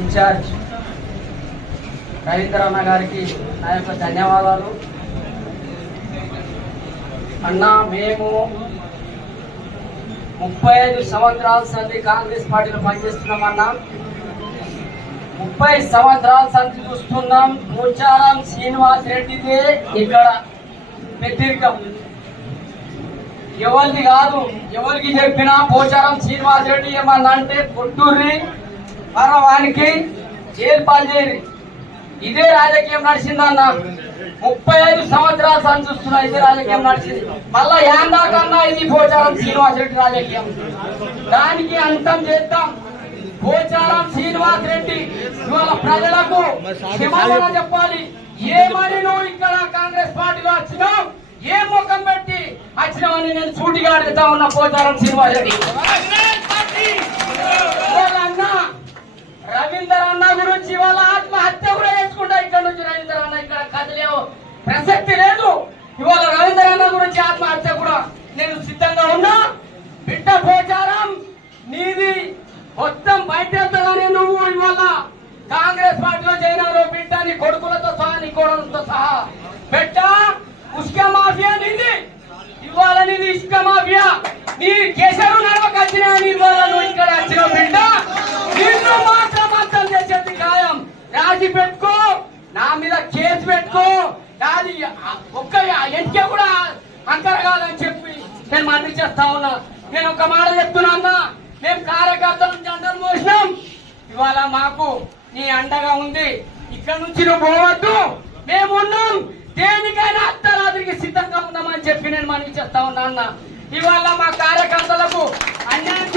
Incharge రవీంద్రన్న గారికి నా యొక్క ధన్యవాదాలు. అన్నా, మేము 35 సంవత్సరాల సంది కాంగ్రెస్ పార్టీలో పనిచేస్తున్నామన్నా. 30 సంవత్సరాల సంది చూస్తున్నాం. పోచారం శ్రీనివాస్ రెడ్డిదే ఇక్కడ పెద్దరికం. ఎవరిది కాదు, ఎవరికి చెప్పినా పోచారం శ్రీనివాస్ రెడ్డి ఏమన్నా అంటే కొట్టూరి వానికి జైలు పాలు చేయరు. ఇదే రాజకీయం నడిచిందన్న. 35 సంవత్సరాల సంది చూస్తున్నా ఇదే రాజకీయం నడిచింది. మళ్ళా యాందాకన్నా ఇది పోచారం శ్రీనివాస్ రెడ్డి రాజకీయం. దానికి అంతం చేద్దాం. పోచారం శ్రీనివాస్ రెడ్డి ఇవాళ ప్రజలకు క్షమాపణ చెప్పాలి. ఏమని నువ్వు ఇక్కడ కాంగ్రెస్ పార్టీలో వచ్చినావు, ఏ ముఖం పెట్టి వచ్చినావని నేను సూటిగా అడుగుతా ఉన్నా. పోచారం శ్రీనివాస్ రెడ్డి అన్న, రవీందర్ అన్న గురించి ఇవాళ ఆత్మహత్య కూడా చేసుకుంటా. ఇక్కడ నుంచి రవీందర్ అన్న ఇక్కడ కదలేవు ప్రసక్తి లేదు. ఇవాళ రవీందర్ అన్న గురించి ఆత్మహత్య కూడా నేను సిద్ధంగా ఉన్నా. బిడ్డ పోచారం నీది మొత్తం బయట వెళ్తానని నువ్వు ఇవాళ కాంగ్రెస్ పార్టీలో చేరినారు. బిడ్డ నీ కొడుకులతో సహా నీ కోడలతో సహా బిడ్డ ఉస్క మాఫియా నీది. ఇవాళ నీది ఇసుక మాఫియా. నీ కేసరు నడవకు వచ్చినా ఇవాళ నువ్వు ఇక్కడ వచ్చిన బిడ్డ నిన్ను మాత్రం అర్థం చేసేది ఖాయం. రాజీ పెట్టుకో, నా మీద కేసు పెట్టుకో. కాదు ఒక్క ఎంటికే కూడా అంకరగాలని చెప్పి నేను మంత్రి చేస్తా ఉన్నా. నేను ఒక మాట చెప్తున్నా అన్న, మేము కార్యకర్తలు జెండలు మోసినాం. ఇవాళ మాకు నీ అండగా ఉంది. ఇక్కడ నుంచి నువ్వు పోవద్దు, మేమున్నాం. దేనికైనా అర్ధరాత్రికి సిద్ధంగా ఉన్నామని చెప్పి నేను మనవి చేస్తా ఉన్నా అన్న. ఇవాళ మా కార్యకర్తలకు అన్యాయం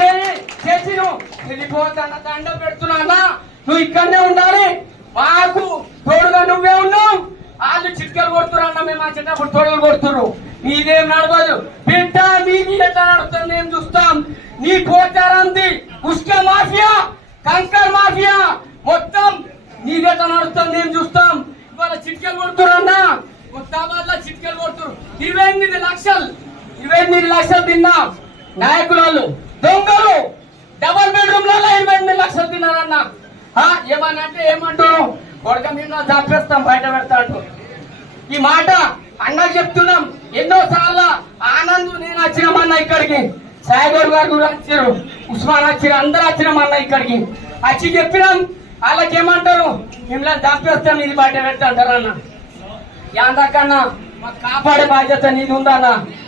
చేసి నువ్వు వెళ్ళిపోతాన్న దండ పెడుతున్నా. నువ్వు ఇక్కడనే ఉండాలి, మాకు తోడుగా నువ్వే ఉన్నావు. వాళ్ళు చిట్కలు కొడుతున్నా, మేము ఆ చిన్నప్పుడు తోడులు కొడుతున్నారు. నీదేం నడవదు బిడ్డ, మీది ఎట్లా నడుస్తుంది మేము చూస్తాం. నీ పోచారంది ఉస్క మాఫియా, కంకర్ మాఫియా మొత్తం నీదెట్లా నడుస్తుంది మేము చూస్తాం. ఇవాళ చిట్కలు కొడుతున్నా, ముస్తాబాద్ లో చిట్కలు కొడుతున్నారు. 28 లక్షలు తిన్నా నాయకులు వాళ్ళు దొంగలు. డబల్ బెడ్రూమ్ లలో 28 లక్షలు తిన్నారన్న. ఏమన్నా అంటే ఏమంటారు, కొడక మీద చంపేస్తాం బయట పెడతా అంటూ. ఈ మాట అన్నకు చెప్తున్నాం. ఎన్నో సార్లు ఆనంద్ నేను వచ్చినామన్న ఇక్కడికి, సాయిగౌడ్ గారు కూడా వచ్చారు, ఉస్మాన్ వచ్చారు, అందరూ వచ్చినామన్న ఇక్కడికి. వచ్చి చెప్పినాం. వాళ్ళకి ఏమంటారు, మిమ్మల్ని చంపేస్తాం ఇది బయట పెడతా అంటారు అన్న. యాందాకన్నా మాకు కాపాడే బాధ్యత నీది ఉందన్న.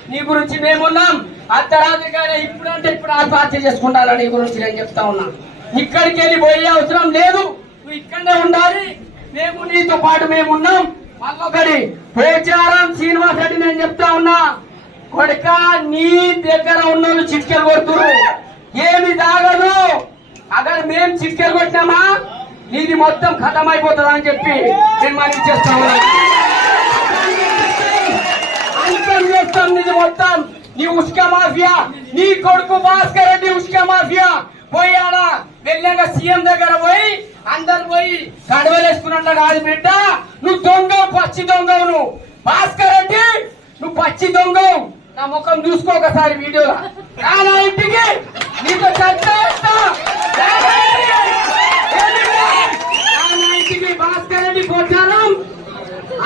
నీ గురించి మేమున్నాం. అర్ధరాత్రి కానీ ఇప్పుడంటే ఇప్పుడు ఆత్మహత్య చేసుకుంటాను. నీ గురించి నేను చెప్తా ఉన్నా. ఇక్కడికి వెళ్ళి పోయే అవసరం లేదు, నువ్వు ఇక్కడనే ఉండాలి. మేము నీతో పాటు మేమున్నాం. మళ్ళొకటి పోచారం శ్రీనివాస్ రెడ్డి నేను చెప్తా ఉన్నా, కొడుక నీ దగ్గర ఉన్న చిట్కెలు కొడుతురు, ఏమి దాగదు. అక్కడ మేము చిట్కెలు కొట్టినామా నీది మొత్తం ఖతం అయిపోతుంది అని చెప్పి నేను మనకి చేస్తా ఉన్నా. అంతం చేస్తాం నీది మొత్తం. నీ ఉస్క మాఫియా, నీ కొడుకు భాస్కర్ రెడ్డి ఉస్క మాఫియా పోయాడా వెళ్ళాక సీఎం దగ్గర పోయి అందరు పోయి కడవలేసుకున్నట్లు కాదు బిడ్డ. నువ్వు దొంగ, పచ్చి దొంగవు. నువ్వు భాస్కర్ రెడ్డి, నువ్వు పచ్చి దొంగవు. నా ముఖం చూసుకో ఒకసారి వీడియోలో. నా ఇంటికి నీతో చర్చ చేస్తా. ఇంటికి భాస్కర్ రెడ్డి పోచారం,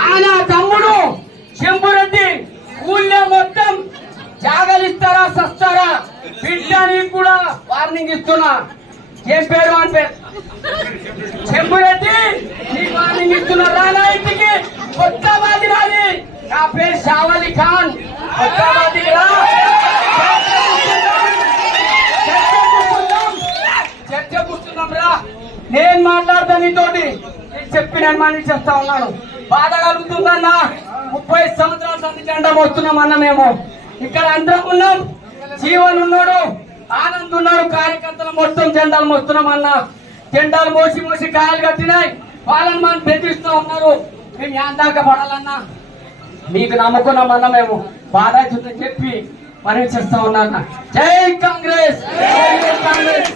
ఆయన తమ్ముడు చెంపురెడ్డి ఊళ్ళో మొత్తం జాగలిస్తారా సస్తారా బిడ్డ. నీకు కూడా వార్నింగ్ ఇస్తున్నా. ఏం పేరు అని పేరు చెంపురెడ్డి, నీకు వార్నింగ్ ఇస్తున్నా. రానా ఇంటికి కొత్త బాధి రాలి. నా పేరు షావలి ఖాన్. కొత్త బాధికి రా, చర్చ కూర్చున్నాం రా. నేను మాట్లాడతా నీతోటి. నేను చెప్పి నేను మనవి చేస్తా ఉన్నాను. బాధ కలుగుతుందన్నా. 30 సంవత్సరాల సంది జెండా మోస్తున్నామన్నా. మేము ఇక్కడ అందరం ఉన్నాం. జీవన్ ఉన్నాడు, ఆనంద్ ఉన్నాడు, కార్యకర్తలు మొత్తం జెండాలు మోస్తున్నామన్నా. జెండాలు మోసి మోసి కాయలు కట్టినాయి. వాళ్ళని మనం బెదిరిస్తూ ఉన్నారు. మేము యాందాక పడాలన్నా. మీకు నమ్ముకున్నామన్నా. మేము బాధ అవుతుందని చెప్పి మనవి చేస్తా ఉన్నా. జై కాంగ్రెస్, జై కాంగ్రెస్.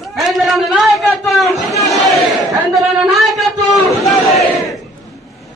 నాయకత్వం, నాయకత్వం.